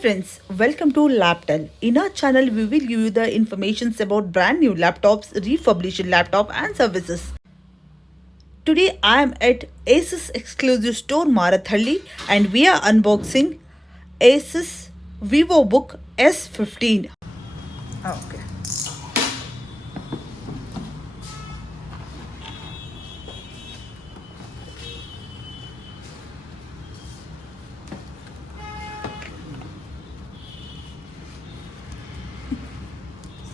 friends, welcome to LabTel. In our channel, we will give you the informations about brand new laptops, refurbished laptop and services. Today I am at Asus exclusive store Marathalli and we are unboxing Asus Vivobook S15. Okay.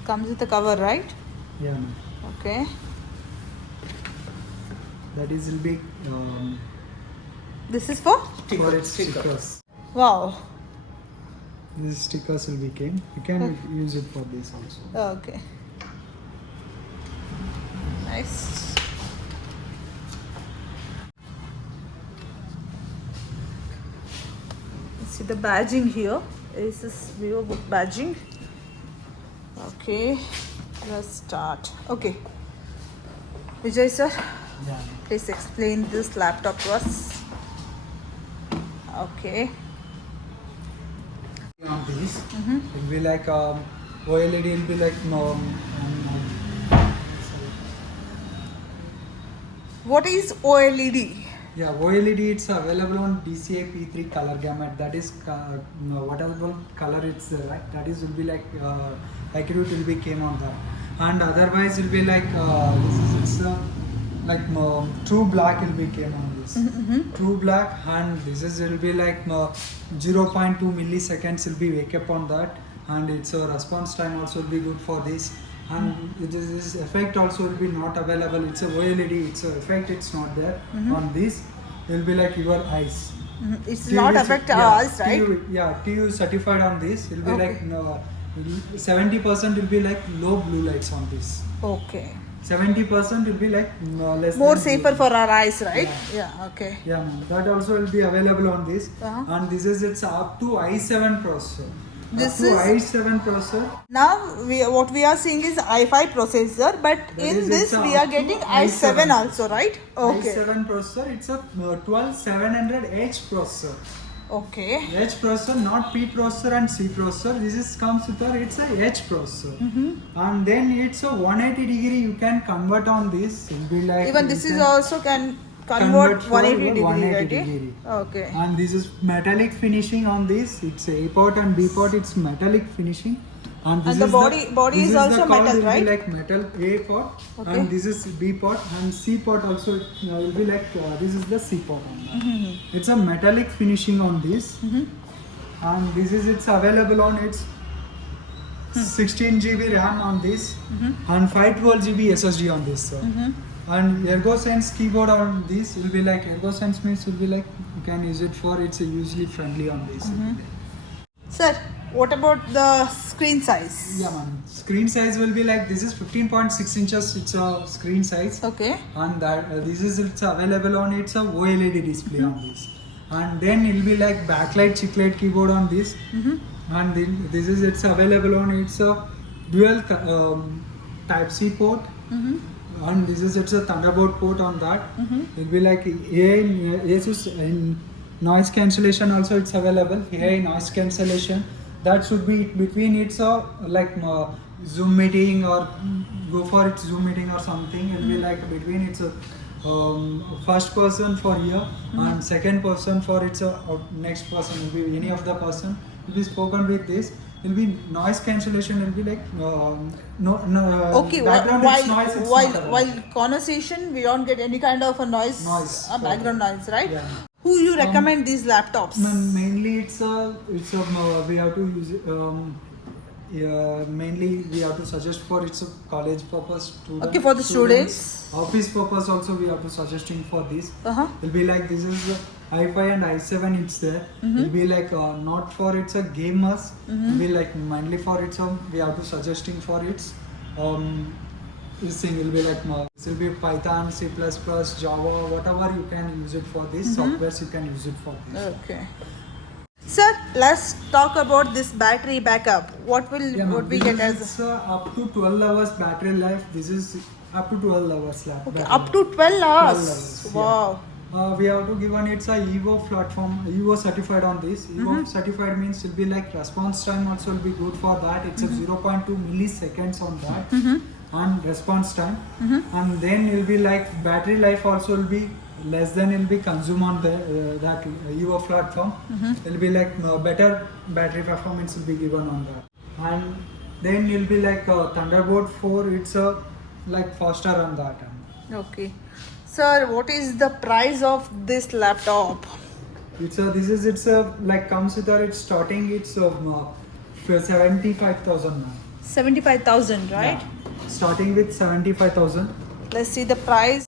Comes with the cover, right? Yeah, ma'am. Okay. That is will be This is for? for its stickers. Wow. These stickers will be came. You can use it for this also. Okay. Nice. See the badging here. This is Vivobook badging. Okay, let's start. Okay, Vijay sir, Yeah. please explain this laptop to us. Okay. On these, it will be like OLED will be like What is OLED? yeah, OLED it's available on DCI P3 color gamut. That is whatever color it's right. That is will be like accurate will be came on that. And otherwise will be like this is it's like true black will be came on this. True black, and this is will be like 0.2 milliseconds will be wake up on that, and its response time also will be good for this. And this effect also will be not available. It's a OLED. It's a effect. It's not there on this. It will be like your eyes. It's not affect our eyes, right? TU certified on this. It will be Okay. like 70% will be like low blue lights on this. Okay. 70% will be like less. More than safer blue. for our eyes, right? Yeah. Okay. Yeah, ma'am. That also will be available on this. And this is it's up to i7 processor. This up to i7 processor. Now what we are seeing is i5 processor, but in is this it's we up are to getting i7 i7 also, right? Okay. i7 processor. It's a 12700H processor. Okay. H processor, not P processor and C processor. This is comes with it's a H processor, and then it's a 180 degree. You can convert on this. It'll be like Even you this is can also can convert for 180 degree, 180 right? degree. Okay. And this is metallic finishing on this. It's A port and B port. It's metallic finishing. And, this And the is body this is also the card metal, will be right? like metal A port, Okay. and this is B port, and C port also will be like this is the C port on that. It's a metallic finishing on this, and this is it's available on its 16 GB RAM on this, and 512 GB SSD on this. And ErgoSense keyboard on this will be like ErgoSense means will be like you can use it for it's usually friendly on this. Sir, what about the screen size? Yeah, man. Screen size will be like this is 15.6 inches. It's a screen size. Okay. And that this is it's available on it's a OLED display on this. And then it'll be like backlight chiclet keyboard on this. And then this is it's available on it's a dual Type C port. And this is it's a Thunderbolt port on that. It'll be like Asus in noise cancellation also it's available. AI noise cancellation. That should be between it's like Zoom meeting or go for its Zoom meeting or something. It'll be like between it's a first person for here and second person for its next person will be any of the person will be spoken with this. It'll be noise cancellation. It'll be like Okay. background it's noise. It's not available. While conversation, we don't get any kind of a noise, background noise, right? Yeah. Who you recommend these laptops? Mainly it's we have to use it, mainly we have to suggest for it's a college purpose Okay, for the students. office purpose also we have to suggesting for this. It'll be like this is i5 and i7 it's there. It'll be like not for it's a gamers. It'll be like mainly for it's we have to suggesting for its this thing will be like this will be Python, C++, Java, whatever you can use it for this softwares you can use it for this. Okay. Sir, let's talk about this battery backup. What we get as it's up to 12 hours battery life. This is up to 12 hours okay, up to 12 hours. 12 hours, Wow. We have to give on it's a Evo platform, Evo certified on this. Evo certified means will be like response time also will be good for that. It's a 0.2 milliseconds on that on response time, and then it will be like battery life also will be less than it will be consumed on the that Evo platform. It will be like better battery performance will be given on that, and then it will be like Thunderbolt 4. It's a like faster on that. Okay. Sir, what is the price of this laptop? It's a like comes with it's starting it's 75,000 now. 75,000, right? Yeah. Starting with 75,000. Let's see the price.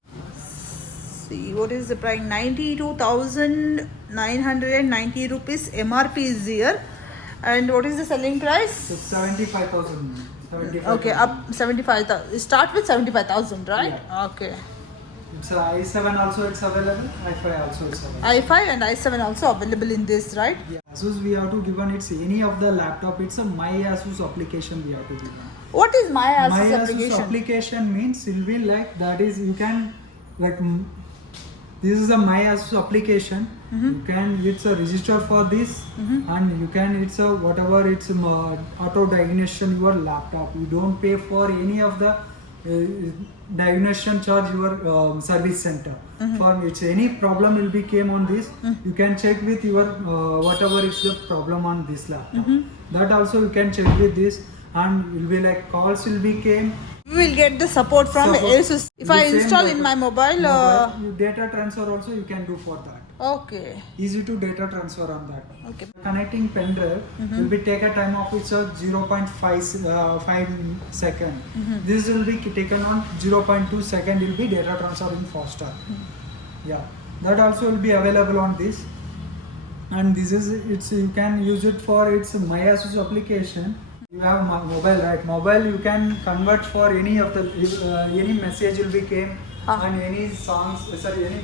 See, what is the price? 92,990 rupees MRP is here. And what is the selling price? It's 75,000. Okay, up 75,000. Start with 75,000, right? Yeah. Okay. It's i7 also it's available. i5 also is available. i5 and i7 also available in this, right? Yeah. Asus we have to give on it's any of the laptop. It's a My Asus application we have to give on. What is My Asus My application? Asus application means it will be like that is you can like this is a My Asus application. You can it's a register for this and you can it's a whatever it's auto diagnostic your laptop. You don't pay for any of the diagnostic charge your service center. For it's any problem will be came on this. You can check with your whatever is the problem on this laptop. That also you can check with this and will be like calls will be came. We will get the support from Asus. If I install in my mobile, data transfer also you can do for that. Okay. Easy to data transfer on that. Okay. Connecting pen drive will be take a time of it's a 0.5 second. This will be taken on 0.2 second will be data transfer in faster. Yeah, that also will be available on this. And this is it's you can use it for its My Asus application. You have mobile, right? Mobile you can convert for any of the any message will be came and any songs sorry any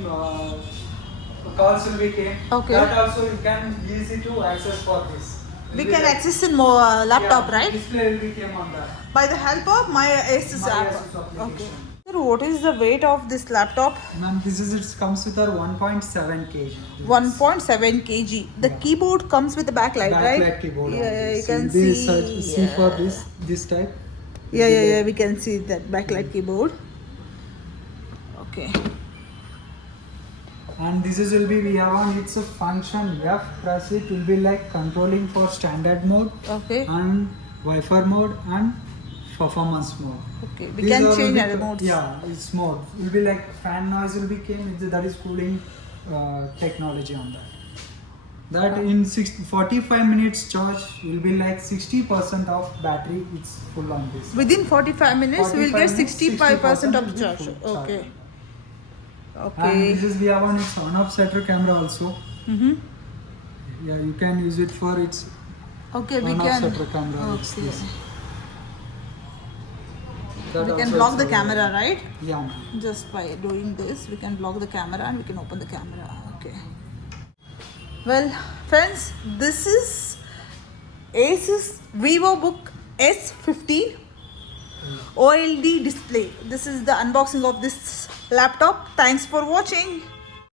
calls will be came. Okay. That also you can easy to access for this. We can access in more laptop, yeah, right? Display will be came on that. By the help of My Asus My app. Asus application. Okay. Sir, what is the weight of this laptop? Ma'am, this is it comes with our 1.7 kg. 1.7 kg. The keyboard comes with the backlight, right? Backlight keyboard. Yeah, you can this, see. see for this type. Yeah. We can see that backlight keyboard. Okay. And this is will be we have on it's a function F press it will be like controlling for standard mode Okay. and Wi-Fi mode and performance mode. Okay. We can change other modes. Yeah, it's mode. Will be like fan noise will be came. That is cooling technology on that. That in 45 minutes charge will be like 60% of battery. It's full on this. Within 45 minutes, we will get 65% of will be charge. full Okay. charge. Okay. And this is we have on its on-off shutter camera also. Yeah, you can use it for its Okay, we on-off can. shutter camera. It's Okay. this. That We can also block it's the available. camera, right? Yeah. ma'am. Just by doing this, we can block the camera and we can open the camera. Okay. Well, friends, this is Asus Vivobook S15 OLED display. This is the unboxing of this laptop. Thanks for watching.